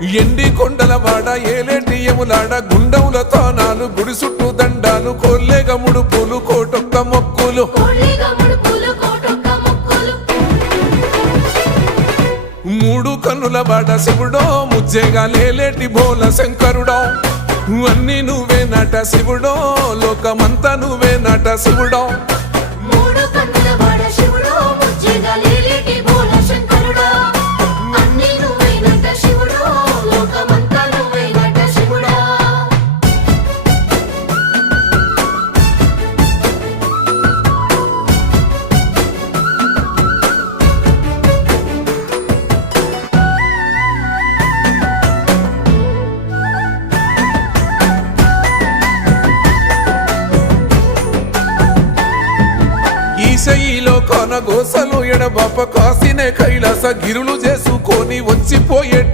ఎండి కొండల వాడ ఏలేటియములాడ గుండముల తానాలు గుడి చుట్టూ దండాలు కోల్లేగ ముడుపులు కోటొక్క మొక్కులు మూడు కన్నుల వాడ శివుడో ముజ్జేగా లేలేటి బోల శంకరుడో అన్ని నువ్వే నట శివుడో లోకమంతా నువ్వే నట శివుడో ఈశయిలో కొన గోసలు ఎడబాప కాసినే కైలాస గిరులు చేసుకొని వచ్చిపోయేట